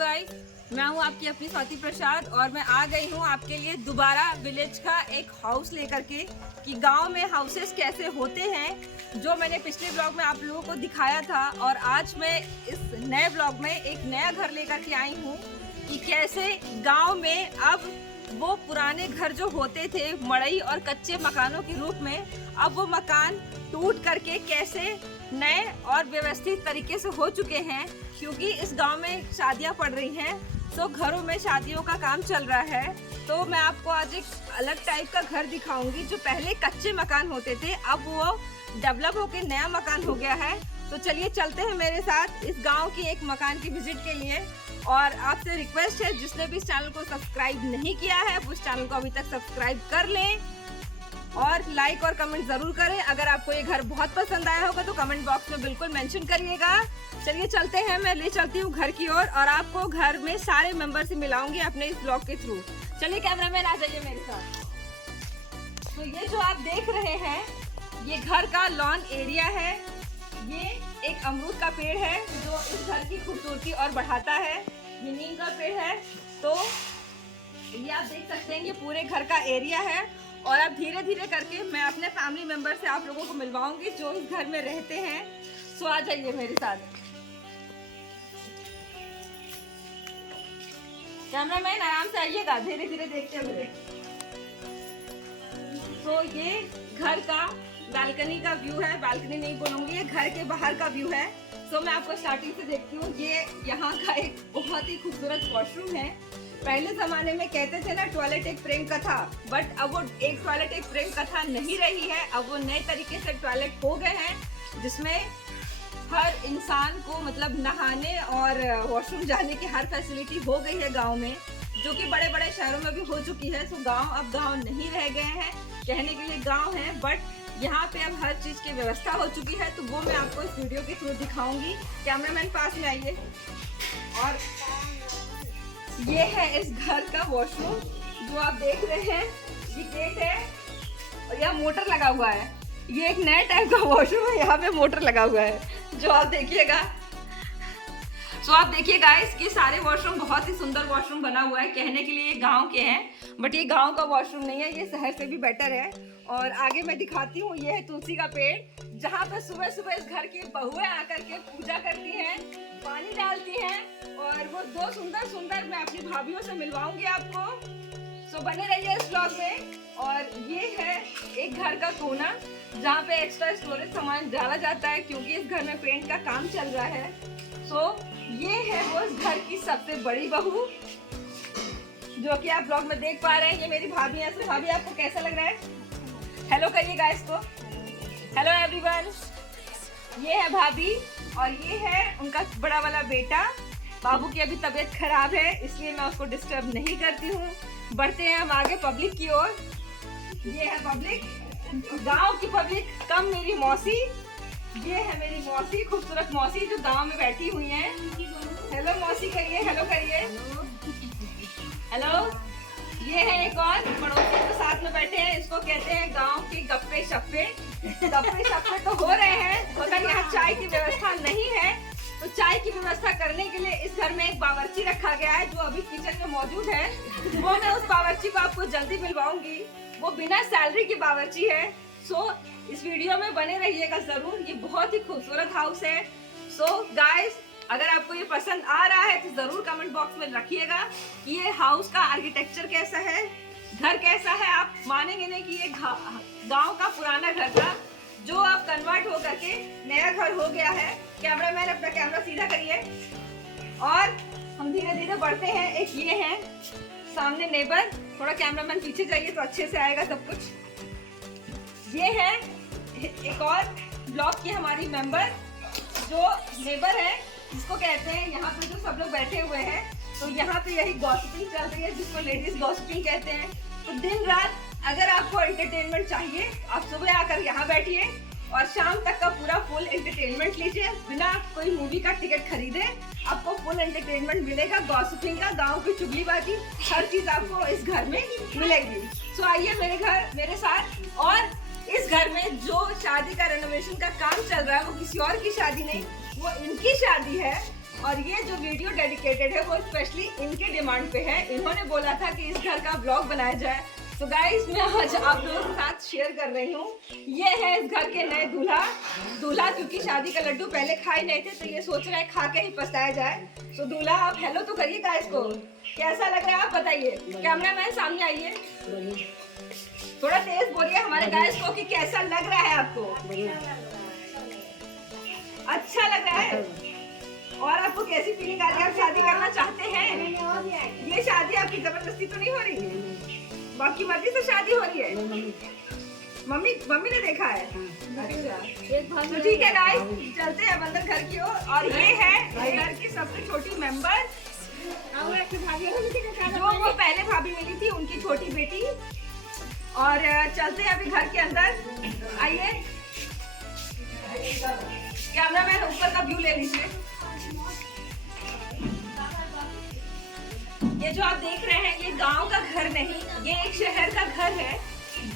Guys, मैं हूं आपकी अपनी स्वाति प्रसाद और मैं आ गई हूं आपके लिए दोबारा विलेज का एक हाउस लेकर के कि गांव में हाउसेस कैसे होते हैं, जो मैंने पिछले ब्लॉग में आप लोगों को दिखाया था। और आज मैं इस नए ब्लॉग में एक नया घर लेकर के आई हूं कि कैसे गांव में अब वो पुराने घर जो होते थे मड़ई और कच्चे मकानों के रूप में, अब वो मकान टूट करके कैसे नए और व्यवस्थित तरीके से हो चुके हैं। क्योंकि इस गांव में शादियां पड़ रही हैं, तो घरों में शादियों का काम चल रहा है। तो मैं आपको आज एक अलग टाइप का घर दिखाऊंगी। जो पहले कच्चे मकान होते थे, अब वो डेवलप होकर नया मकान हो गया है। तो चलिए चलते हैं मेरे साथ इस गांव की एक मकान की विजिट के लिए। और आपसे रिक्वेस्ट है, जिसने भी इस चैनल को सब्सक्राइब नहीं किया है वो इस चैनल को अभी तक सब्सक्राइब कर लें और लाइक और कमेंट जरूर करें। अगर आपको ये घर बहुत पसंद आया होगा तो कमेंट बॉक्स में बिल्कुल मेंशन करिएगा। चलिए चलते हैं, मैं ले चलती हूँ घर की ओर और आपको घर में सारे मेंबर से मिलाऊंगी अपने इस ब्लॉग के थ्रू। चलिए कैमरामैन आ जाइए मेरे साथ। तो ये जो आप देख रहे हैं, ये घर का लॉन एरिया है। ये एक अमरूद का पेड़ है जो इस घर की खूबसूरती और बढ़ाता है। ये नीम का पेड़ है। तो ये आप देख सकते हैं, ये पूरे घर का एरिया है। और अब धीरे धीरे करके मैं अपने फैमिली मेंबर से आप लोगों को मिलवाऊंगी जो इस घर में रहते हैं। सो आ जाइए मेरे साथ। कैमरामैन आराम से आइएगा, धीरे धीरे देखते हुए। तो ये घर का बालकनी का व्यू है। बालकनी नहीं बोलूंगी, ये घर के बाहर का व्यू है। तो मैं आपको स्टार्टिंग से देखती हूँ। ये यहाँ का एक बहुत ही खूबसूरत वॉशरूम है। पहले जमाने में कहते थे ना, टॉयलेट एक प्रेम कथा, बट अब वो एक टॉयलेट एक प्रेम कथा नहीं रही है। अब वो नए तरीके से टॉयलेट हो गए हैं, जिसमें हर इंसान को मतलब नहाने और वॉशरूम जाने की हर फैसिलिटी हो गई है गांव में, जो कि बड़े बड़े शहरों में भी हो चुकी है। तो गांव अब गांव नहीं रह गए हैं, कहने के लिए गांव है, बट यहाँ पे अब हर चीज़ की व्यवस्था हो चुकी है। तो वो मैं आपको इस वीडियो के थ्रू दिखाऊंगी। कैमरामैन पास में आइए। और ये है इस घर का वॉशरूम जो आप देख रहे हैं। ये गेट है और यहाँ मोटर लगा हुआ है। ये एक नया टाइप का वॉशरूम है, यहाँ पे मोटर लगा हुआ है जो आप देखिएगा। सो आप देखिए गाइस कि सारे वॉशरूम बहुत ही सुंदर वॉशरूम बना हुआ है। कहने के लिए ये गांव के हैं, बट ये गांव का वॉशरूम नहीं है, ये शहर से भी बेटर है। और आगे मैं दिखाती हूँ, ये है तुलसी का पेड़, जहाँ पे सुबह सुबह इस घर की बहुएं आकर के पूजा करती हैं, पानी डालती हैं। और वो दो सुंदर सुंदर मैं अपनी भाभीयों से मिलवाऊंगी आपको। सो बने रहिए इस ब्लॉग में। और ये है एक घर का कोना, जहाँ पे एक्स्ट्रा स्टोरेज सामान डाला जाता है, क्योंकि इस घर में पेंट का काम चल रहा है। सो ये है वो इस घर की सबसे बड़ी बहू, जो कि आप ब्लॉग में देख पा रहे हैं। ये मेरी भाभी है। तो भाभी, आपको कैसा लग रहा है? हेलो करिए गाइस को। Hello everyone. ये है भाभी और ये है उनका बड़ा वाला बेटा। बाबू की अभी तबीयत खराब है, इसलिए मैं उसको डिस्टर्ब नहीं करती हूँ। बढ़ते हैं हम आगे पब्लिक की ओर। ये है पब्लिक, गांव की पब्लिक, कम मेरी मौसी। ये है मेरी मौसी, खूबसूरत मौसी जो गांव में बैठी हुई हैं। हेलो मौसी करिए, हेलो करिए, हेलो। ये है एक और पड़ोसी जो साथ में बैठे हैं, इसको कहते हैं गांव के गप्पे शप्पे। गप्पे शप्पे तो हो रहे हैं, मगर यहाँ चाय की व्यवस्था नहीं है। तो चाय की व्यवस्था करने के लिए इस घर में एक बावर्ची रखा गया है, जो अभी किचन में मौजूद है। वो मैं उस बावर्ची को आपको जल्दी मिलवाऊंगी। वो बिना सैलरी की बावर्ची है। सो इस वीडियो में बने रहिएगा जरूर। ये बहुत ही खूबसूरत हाउस है। सो गाइस, अगर आपको ये पसंद आ रहा है तो जरूर कमेंट बॉक्स में रखिएगा कि ये हाउस का आर्किटेक्चर कैसा है, घर कैसा है। आप मानेंगे नहीं कि ये गांव का पुराना घर था, जो अब कन्वर्ट हो करके नया घर हो गया है। कैमरामैन अपना कैमरा सीधा करिए और हम धीरे धीरे बढ़ते हैं। एक ये है सामने नेबर, थोड़ा कैमरामैन पीछे जाइए तो अच्छे से आएगा सब कुछ। ये है एक और ब्लॉक की हमारी मेंबर, जो नेबर है, जिसको कहते हैं यहाँ पे जो सब लोग बैठे हुए हैं। तो यहाँ पे यही गॉसिपिंग चल रही है, जिसको लेडीज गॉसिपिंग कहते हैं। तो दिन रात अगर आपको एंटरटेनमेंट चाहिए, आप सुबह आकर यहाँ बैठिए और शाम तक का पूरा फुल एंटरटेनमेंट लीजिए। बिना कोई मूवी का टिकट खरीदे आपको फुल एंटरटेनमेंट मिलेगा। गॉसिपिंग का, गांव की चुगलीबाजी, हर चीज आपको इस घर में मिलेगी। सो आइए मेरे घर मेरे साथ। और इस घर में जो शादी का रेनोवेशन का काम चल रहा है, वो किसी और की शादी नहीं, वो इनकी शादी है। और ये जो वीडियो डेडिकेटेड है वो स्पेशली इनके डिमांड पे है। इन्होंने बोला था कि इस घर का ब्लॉग बनाया जाए। तो गाइस मैं आज आप लोगों के साथ शेयर कर रही हूँ। ये है इस घर के नए दूल्हा क्योंकि शादी का लड्डू पहले खाए नहीं थे, तो ये सोच रहे हैं खा के ही पछताया जाए। तो दूल्हा आप हेलो तो करिए गाइस को, कैसा लग रहा है आप बताइए। कैमरामैन सामने आइए, थोड़ा तेज बोलिए हमारे गाइस को कि कैसा लग रहा है आपको। अच्छा लग रहा है। और आपको कैसी फीलिंग आ रही है, आप शादी करना चाहते हैं? ये शादी आपकी जबरदस्ती तो नहीं हो रही, बाकी मर्जी से शादी हो रही है? मम्मी ने देखा है। अच्छा तो ठीक है गाइस, चलते हैं बंधन घर की ओर। और ये है घर की सबसे छोटी मेंबर, जो वो पहले भाभी मिली थी, उनकी छोटी बेटी। और चलते हैं अभी घर के अंदर। आइए कैमरामैन ऊपर का व्यू ले लीजिए। ये जो आप देख रहे हैं ये गांव का घर नहीं, ये एक शहर का घर है।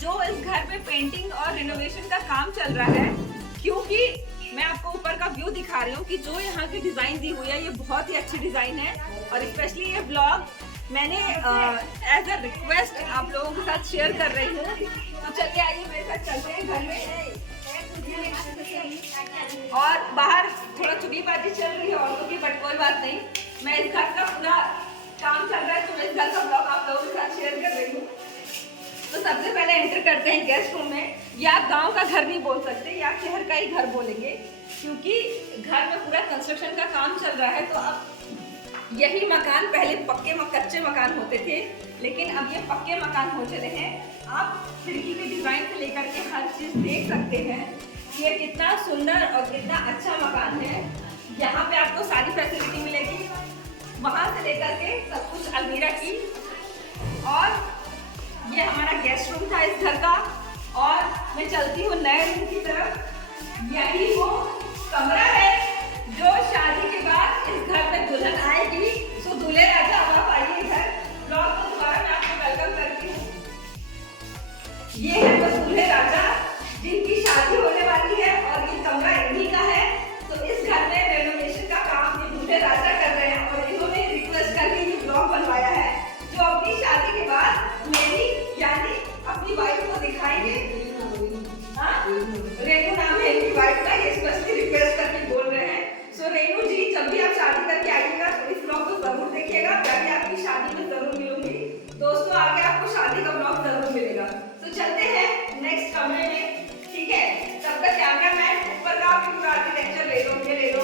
जो इस घर में पेंटिंग और रिनोवेशन का काम चल रहा है, क्योंकि मैं आपको ऊपर का व्यू दिखा रही हूँ कि जो यहाँ की डिजाइन दी हुई है ये बहुत ही अच्छी डिजाइन है। और स्पेशली ये ब्लॉग मैंने एज अ रिक्वेस्ट आप लोगों के साथ शेयर कर रही हूँ। तो चलिए आइए मेरे साथ चलते हैं घर में। और बाहर थोड़ा चुगलीबाजी चल रही है औरतों की, बट कोई बात नहीं। मैं इस घर का पूरा काम चल रहा है तो मैं इस घर का ब्लॉग आप लोगों के साथ शेयर कर रही हूँ। तो सबसे पहले एंटर करते हैं गेस्ट रूम में। या आप गांव का घर नहीं बोल सकते, या शहर का ही घर बोलेंगे, क्योंकि घर में पूरा कंस्ट्रक्शन का काम चल रहा है। तो अब यही मकान पहले कच्चे मकान होते थे, लेकिन अब ये पक्के मकान हो चले हैं। आप खिड़की के डिजाइन से लेकर के हर चीज देख सकते हैं कि ये कितना सुंदर और कितना अच्छा मकान है। यहाँ पे आपको सारी फैसिलिटी मिलेगी, वहां से लेकर के सब कुछ अलमीरा की। और ये हमारा गेस्ट रूम था इस घर का। और मैं चलती हूँ नए रूम की तरफ। यही वो कमरा है जो शादी के बाद इस घर में दुल्हन आएगी। सो दूल्हे राजा अब आप आइए इधर। ब्लॉग को दोबारा मैं आपको वेलकम करती हूँ। ये है वो दूल्हे राजा जिनकी शादी होने वाली है, और ये कमरा इन्हीं का है। तो इस घर में रेनोवेशन का काम ये दूल्हे राजा कर रहे हैं, और इन्होंने रिक्वेस्ट करके ये ब्लॉग बनवाया है, जो अपनी शादी के बाद मेरी यानी अपनी वाइफ को दिखाएंगे। रेनू नाम है इनकी वाइफ का, ये स्पेशली रिक्वेस्ट करके बोल रहे हैं। सो रेनू जी, जब भी आप शादी करके आइएगा तो इस ब्लॉग को जरूर देखिएगा। मैं भी आपकी शादी में जरूर मिलूंगी दोस्तों, आगे आपको शादी का ब्लॉग जरूर मिलेगा। तो चलते हैं नेक्स्ट कमरे में, ठीक है? तब तक कैमरामैन ऊपर का आप पूरा आर्किटेक्चर ले लो, ये ले लो,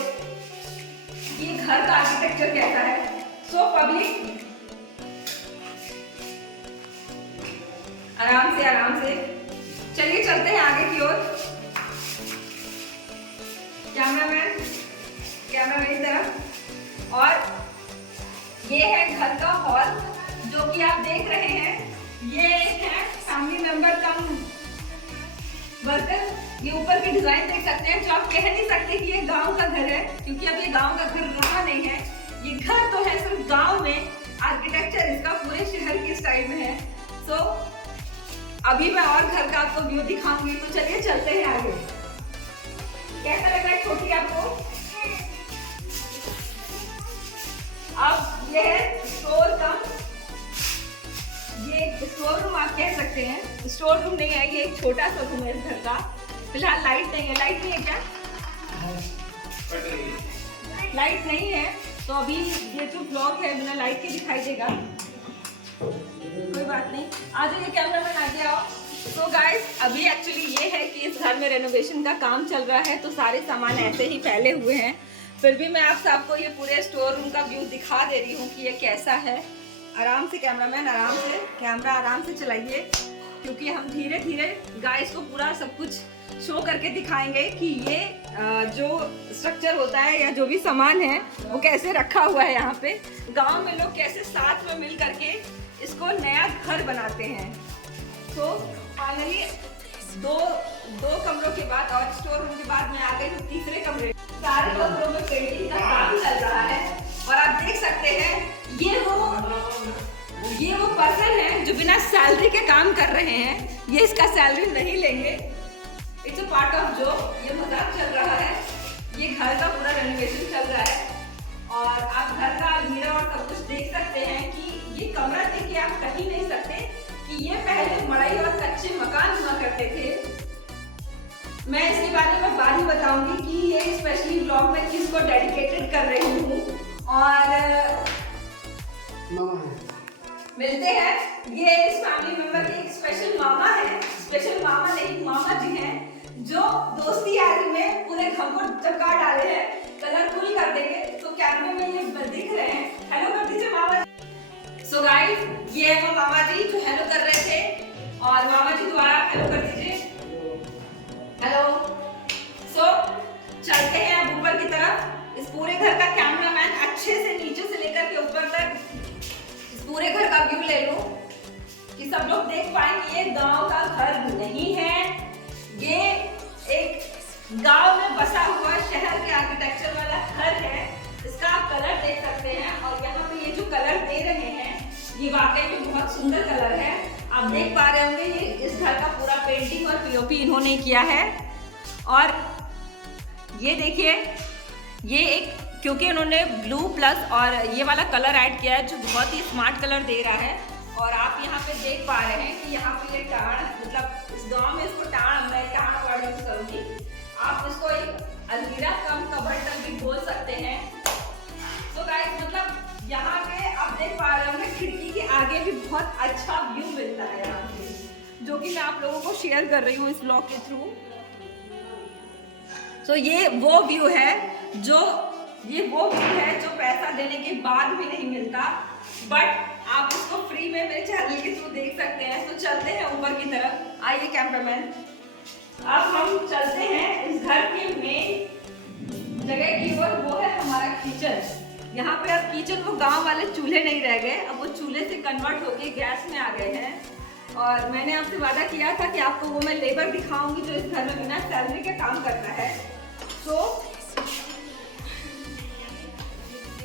ये घर का आर्किटेक्चर कैसा है। सो पब्लिक आराम से चलिए चलते हैं आगे की ओर। कैमरामैन की तरफ। और ये है घर का हॉल जो कि आप देख रहे हैं। ये है फैमिली मेंबर कम वर्कर। ये ऊपर की डिजाइन देख सकते हैं, जो आप कह नहीं सकते कि ये गांव का घर है, क्योंकि अब ये गांव का घर रहा नहीं है। ये घर तो है सिर्फ गांव में, आर्किटेक्चर इसका पूरे शहर के स्टाइल में है। सो अभी मैं और घर का आपको व्यू दिखाऊंगी। तो चलिए चलते हैं आगे। कैसा लग रहा है छोटी आपको? अब ये है स्टोर कम, ये स्टोर रूम आप कह सकते हैं। स्टोर रूम नहीं है, ये एक छोटा सा रूम है इस घर का। फिलहाल लाइट नहीं है। लाइट नहीं है क्या? लाइट नहीं है, तो अभी ये जो ब्लॉग है बिना लाइट के दिखाई देगा। कोई बात नहीं, आ जाइए कैमरामैन, आगे आओ। तो गाइस अभी एक्चुअली ये है कि इस घर में रेनोवेशन का काम चल रहा है, तो सारे सामान ऐसे ही फैले हुए हैं। फिर भी मैं आप सबको ये पूरे स्टोर रूम का व्यू दिखा दे रही हूँ कि ये कैसा है। आराम से कैमरामैन, आराम से कैमरा आराम से चलाइए, क्योंकि हम धीरे धीरे गाइस को पूरा सब कुछ शो करके दिखाएंगे कि ये जो स्ट्रक्चर होता है या जो भी सामान है वो कैसे रखा हुआ है यहाँ पे। गांव में लोग कैसे साथ में मिल करके इसको नया घर बनाते हैं। तो फाइनली दो कमरों के बाद और स्टोर रूम के बाद मैं आ गई हूँ तीसरे कमरे। सारे कमरों में पेंटिंग का काम चल रहा है, और आप देख सकते हैं ये वो पर्सन है जो बिना सैलरी के काम कर रहे हैं। ये इसका सैलरी नहीं लेंगे, it's a part of job. ये मजाक चल रहा है। ये घर का पूरा रेनोवेशन चल रहा है, ये कमरा देख के आप कह ही नहीं सकते कि ये पहले मड़ई और कच्चे मकान हुआ करते थे। मैं इसके बारे में बाद में बताऊंगी कि ये स्पेशली ब्लॉग में किसको डेडिकेटेड कर रही हूँ। और मिलते हैं, ये इस फैमिली मेंबर के एक स्पेशल मामा है, स्पेशल मामा नहीं मामा जी हैं, जो दोस्ती यारी में पूरे घर को चमका डाले हैं, कलरफुल कर देंगे। तो कैमरे में ये दिख रहे हैं, हेलो कर दीजिए मामा जी। सो गाइस, ये है वो मामा जी जो हेलो कर रहे थे, और मामा जी दोबारा हेलो कर दीजिए, हेलो। सो चलते हैं अब ऊपर की तरफ। इस पूरे घर का कैमरामैन अच्छे से नीचे से लेकर के ऊपर तक इस पूरे घर का व्यू ले लो कि सब लोग देख पाए कि ये गांव का घर नहीं है, ये एक गांव में बसा हुआ शहर के आर्किटेक्चर वाला घर है। इसका आप कलर देख सकते हैं, और यहाँ पे ये जो कलर दे रहे हैं ये वाकई में बहुत सुंदर कलर है। आप देख पा रहे होंगे ये इस घर का पूरा पेंटिंग और पीओपी इन्होंने किया है। और ये देखिए, ये एक क्योंकि इन्होंने ब्लू प्लस और ये वाला कलर ऐड किया है जो बहुत ही स्मार्ट कलर दे रहा है। और आप यहाँ पे देख पा रहे हैं कि यहाँ पे ये टाण, मतलब इस गांव में इसको टाण, मैं टाण वर्ड यूज करूंगी, आप इसको एक अलमीरा कम कबर्ड तक भी बोल सकते हैं। तो गाइस, मतलब यहाँ पे आप देख पा रहे होंगे खिड़की के आगे भी बहुत अच्छा व्यू मिलता है यहाँ पे, जो कि मैं आप लोगों को शेयर कर रही हूँ इस ब्लॉग के थ्रू। तो ये वो व्यू है जो पैसा देने के बाद भी नहीं मिलता, बट आप इसको फ्री में मेरे चैनल के थ्रू देख सकते हैं। तो चलते हैं ऊपर की तरफ, आइए कैमरामैन। अब हम चलते हैं इस घर के मेन जगह की ओर, वो है हमारा किचन। यहाँ पे अब किचन वो गांव वाले चूल्हे नहीं रह गए, अब वो चूल्हे से कन्वर्ट होके गैस में आ गए हैं। और मैंने आपसे वादा किया था कि आपको वो मैं लेबर दिखाऊंगी जो इस घर में बिना सैलरी के काम करता है। तो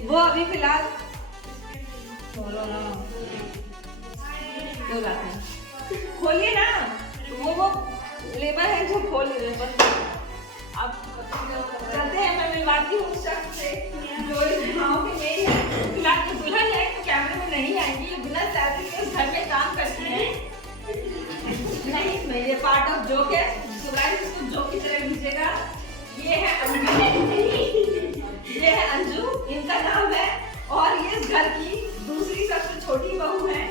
वो अभी फिलहाल खोलिए ना, वो लेबर है जो खोल रहे हैं। अब चलते हैं, मैं मिलवाती हूँ उस शख्स से जो इस गाँव के मेन है। फिलहाल तो दुल्हन है तो कैमरे में नहीं आएंगी, ये बिना सैलरी के इस घर में काम करती है। नहीं, इसमें ये पार्ट ऑफ जोक है, तो गाइस इसको जोक की तरह लीजिएगा। ये है अंजू, ये है अंजू, इनका नाम है। और ये इस घर की दूसरी सबसे छोटी बहू है,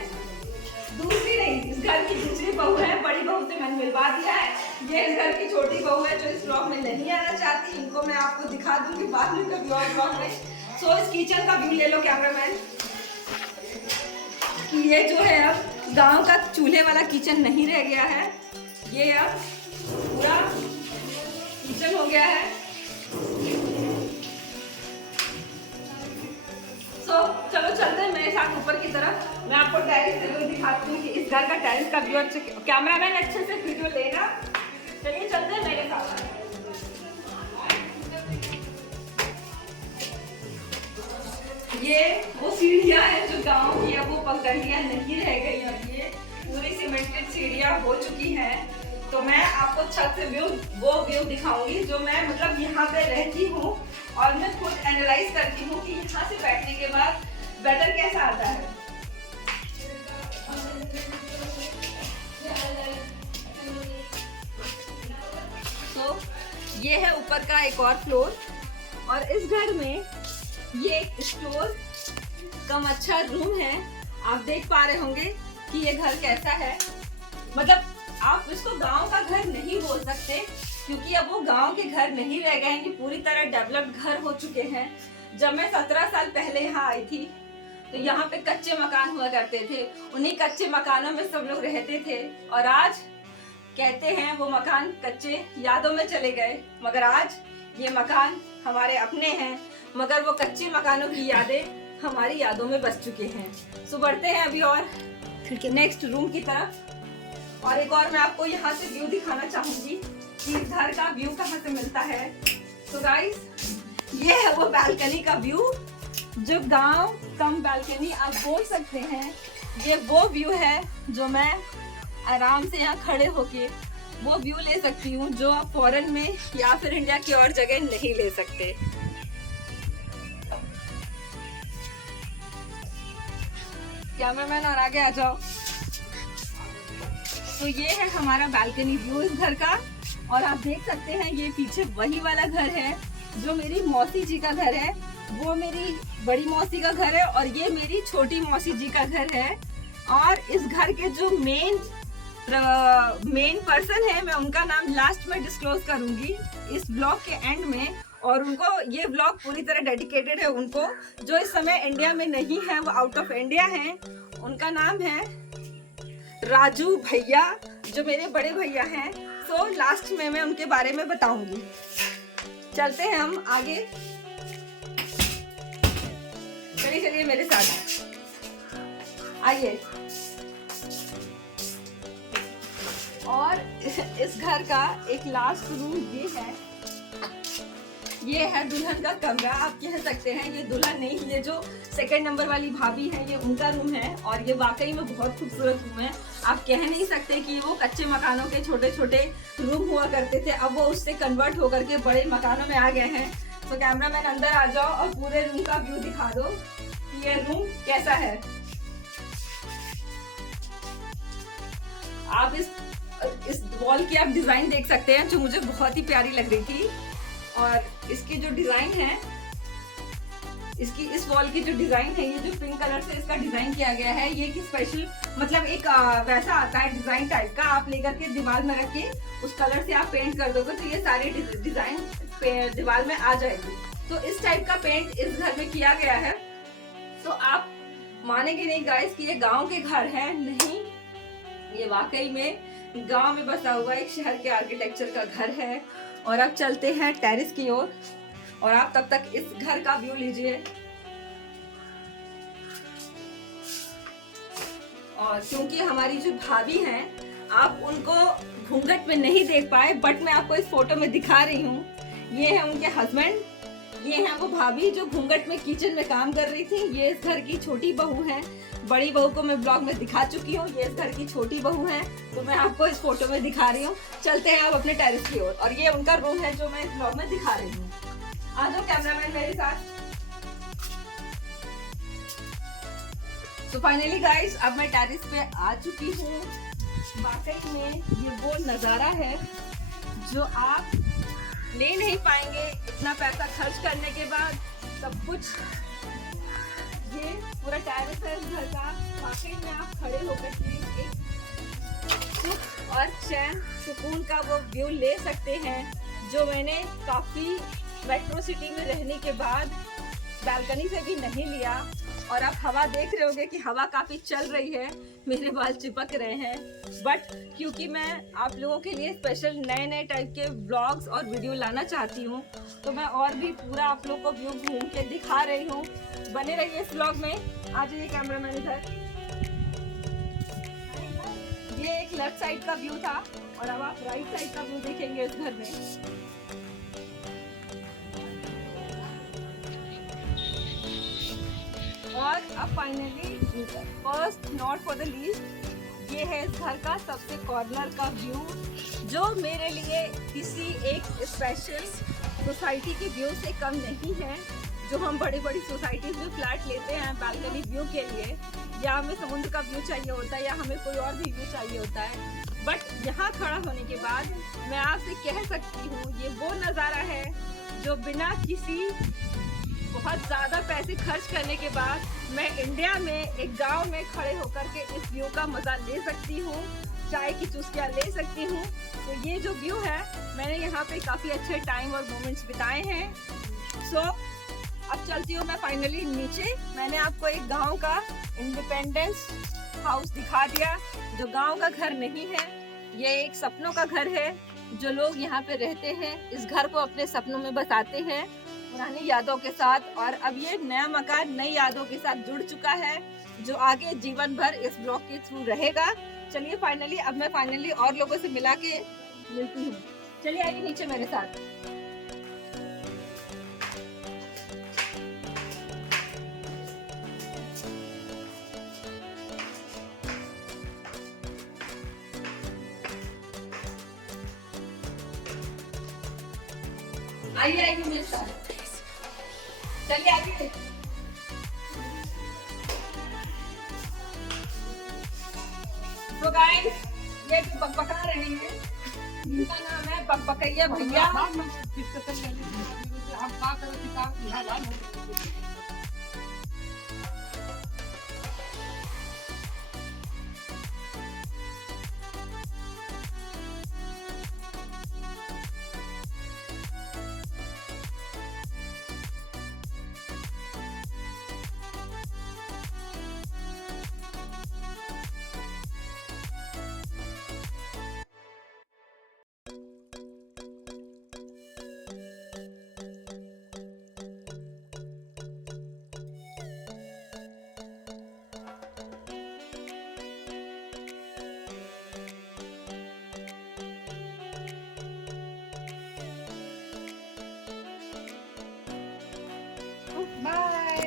दूसरी नहीं, इस घर की दूसरी बहू है। बड़ी बहू से मैंने मिलवा दिया है, ये इस घर की छोटी बहू है जो इस ब्लॉग में नहीं आना चाहती। इनको मैं आपको दिखा दूंगी बाद में कभी और ब्लॉग में। सो इस किचन का व्यू ले लो कैमरामैन, कि ये जो है अब गांव का चूल्हे वाला किचन नहीं रह गया है, ये अब पूरा किचन हो गया है। तो चलो चलते हैं मेरे साथ ऊपर की तरफ, मैं आपको टेरेस से व्यू दिखाती हूँ कि इस घर का टेरेस का व्यू अच्छे, कैमरामैन अच्छे से वीडियो लेना। चलिए चलते हैं मेरे साथ। ये वो सीढ़ियाँ हैं जो गांव की है, वो पगडंडियाँ नहीं रह गई अब, ये पूरी सीमेंटेड सीढ़ियाँ हो चुकी हैं। तो मैं आपको छत से वो व्यू दिखाऊंगी जो मैं मतलब यहाँ पे रहती हूँ, और मैं खुद एनालाइज करती हूँ कि यहाँ से बैठने के बाद वेदर कैसा आता है। तो ये है ऊपर का एक और फ्लोर, और इस घर में ये एक स्टोर कम अच्छा रूम है। आप देख पा रहे होंगे कि ये घर कैसा है, मतलब आप इसको गांव का घर नहीं बोल सकते क्योंकि अब वो गांव के घर नहीं रह गए हैं, ये पूरी तरह डेवलप्ड घर हो चुके हैं। जब मैं 17 साल पहले यहाँ आई थी तो यहाँ पे कच्चे मकान हुआ करते थे, उन्हीं कच्चे मकानों में सब लोग रहते थे। और आज कहते हैं वो मकान कच्चे यादों में चले गए, मगर आज ये मकान हमारे अपने हैं, मगर वो कच्चे मकानों की यादें हमारी यादों में बस चुके हैं। सो बढ़ते हैं अभी और नेक्स्ट रूम की तरफ, और एक और मैं आपको यहाँ से व्यू दिखाना चाहूंगी कि इस घर का व्यू कहाँ से मिलता है। तो गाइस, ये है वो बालकनी का व्यू, जो गांव कम बालकनी आप बोल सकते हैं। ये वो व्यू है जो मैं आराम से यहाँ खड़े होके वो व्यू ले सकती हूँ, जो आप फॉरेन में या फिर इंडिया की और जगह नहीं ले सकते। कैमरामैन और आगे आ जाओ। तो ये है हमारा बालकनी व्यू इस घर का, और आप देख सकते हैं ये पीछे वही वाला घर है जो मेरी मौसी जी का घर है, वो मेरी बड़ी मौसी का घर है, और ये मेरी छोटी मौसी जी का घर है। और इस घर के जो मेन पर्सन है, मैं उनका नाम लास्ट में डिस्क्लोज करूंगी इस ब्लॉग के एंड में, और उनको ये ब्लॉग पूरी तरह डेडिकेटेड है उनको, जो इस समय इंडिया में नहीं है, वो आउट ऑफ इंडिया है। उनका नाम है राजू भैया, जो मेरे बड़े भैया हैं। सो लास्ट में मैं उनके बारे में बताऊंगी। चलते हैं हम आगे, चलिए मेरे साथ आइए। और इस घर का एक लास्ट रूम ये है दुल्हन का कमरा। आप कह सकते हैं ये दुल्हन नहीं, ये जो सेकंड नंबर वाली भाभी है ये उनका रूम है, और ये वाकई में बहुत खूबसूरत रूम है। आप कह नहीं सकते कि वो कच्चे मकानों के छोटे छोटे रूम हुआ करते थे, अब वो उससे कन्वर्ट होकर के बड़े मकानों में आ गए हैं। तो कैमरामैन अंदर आ जाओ और पूरे रूम का व्यू दिखा दो कि ये रूम कैसा है। आप इस वॉल की आप डिजाइन देख सकते हैं, जो मुझे बहुत ही प्यारी लग रही थी। और इसकी जो डिजाइन है, इसकी इस वॉल की जो डिजाइन है, ये जो पिंक कलर से इसका डिजाइन किया गया है, ये कि स्पेशल मतलब एक वैसा आता है डिजाइन टाइप का, आप लेकर के दीवार में रख के उस कलर से आप पेंट कर दोगे तो ये सारी डिजाइन दीवार में आ जाएगी। तो इस टाइप का पेंट इस घर में किया गया है। तो आप मानेंगे नहीं गाइस कि ये गांव के घर है, नहीं, ये वाकई में गांव में बसा हुआ एक शहर के आर्किटेक्चर का घर है। और अब चलते हैं टेरेस की ओर, और आप तब तक इस घर का व्यू लीजिए। और क्योंकि हमारी जो भाभी हैं, आप उनको घूंघट में नहीं देख पाए, बट मैं आपको इस फोटो में दिखा रही हूँ। ये है उनके हस्बैंड, ये है वो भाभी जो घूंघट में किचन में काम कर रही थी। ये इस घर की छोटी बहू है, बड़ी बहू को मैं ब्लॉग में दिखा चुकी हूँ, ये इस घर की छोटी बहू है, तो मैं आपको इस फोटो में दिखा रही हूँ। चलते हैं अब अपने टेरेस की ओर, और ये उनका रूम है जो मैं इस ब्लॉग में दिखा रही हूँ। आ जाओ कैमरामैन मेरे साथ। तो फाइनली गाइस अब मैं टेरेस पे आ चुकी हूँ। वाकई में ये वो नज़ारा है जो आप ले नहीं पाएंगे इतना पैसा खर्च करने के बाद। सब कुछ ये पूरा टेरेस है इस घर का। वाकई में आप खड़े होकर के एक सुख और चैन सुकून का वो व्यू ले सकते हैं, जो मैंने काफ़ी मेट्रो सिटी में रहने के बाद बालकनी से भी नहीं लिया। और आप हवा देख रहे होंगे कि हवा काफ़ी चल रही है, मेरे बाल चिपक रहे हैं, बट क्योंकि मैं आप लोगों के लिए स्पेशल नए नए टाइप के ब्लॉग्स और वीडियो लाना चाहती हूँ, तो मैं और भी पूरा आप लोग को व्यू घूम के दिखा रही हूँ। बने रहिए इस ब्लॉग में। आ जाइए कैमरामैन इधर। ये एक लेफ्ट साइड का व्यू था, और अब आप राइट साइड का व्यू देखेंगे इस घर में। और अब finally first not for the least, ये है इस घर का सबसे कॉर्नर का व्यू, जो मेरे लिए किसी एक स्पेशल सोसाइटी के व्यू से कम नहीं है। जो हम बड़ी बड़ी सोसाइटीज में फ्लैट लेते हैं बालकनी व्यू के लिए, या हमें समुद्र का व्यू चाहिए होता है, या हमें कोई और भी व्यू चाहिए होता है, बट यहाँ खड़ा होने के बाद मैं आपसे कह सकती हूँ ये वो नज़ारा है जो बिना किसी बहुत ज़्यादा पैसे खर्च करने के बाद मैं इंडिया में एक गांव में खड़े होकर के इस व्यू का मज़ा ले सकती हूँ, चाय की चुस्कियाँ ले सकती हूँ। तो ये जो व्यू है, मैंने यहाँ पे काफ़ी अच्छे टाइम और मोमेंट्स बिताए हैं। सो अब चलती हूँ मैं फाइनली नीचे। मैंने आपको एक गांव का इंडिपेंडेंस हाउस दिखा दिया, जो गांव का घर नहीं है, ये एक सपनों का घर है, जो लोग यहाँ पे रहते हैं, इस घर को अपने सपनों में बसाते हैं पुरानी यादों के साथ। और अब ये नया मकान नई यादों के साथ जुड़ चुका है, जो आगे जीवन भर इस ब्लॉग के थ्रू रहेगा। चलिए फाइनली अब मैं फाइनली और लोगों से मिला के मिलती हूँ। चलिए आइए नीचे मेरे साथ। आइए आइए मेरे साथ, चलिए आइए। तो गाइस ये जो बकबका रहे हैं इनका नाम है बकबकैया भैया। हम बात करें किताब यहाँ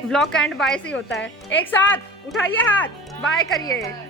व्लॉग एंड बाय से ही होता है। एक साथ उठाइए हाथ, बाय करिए।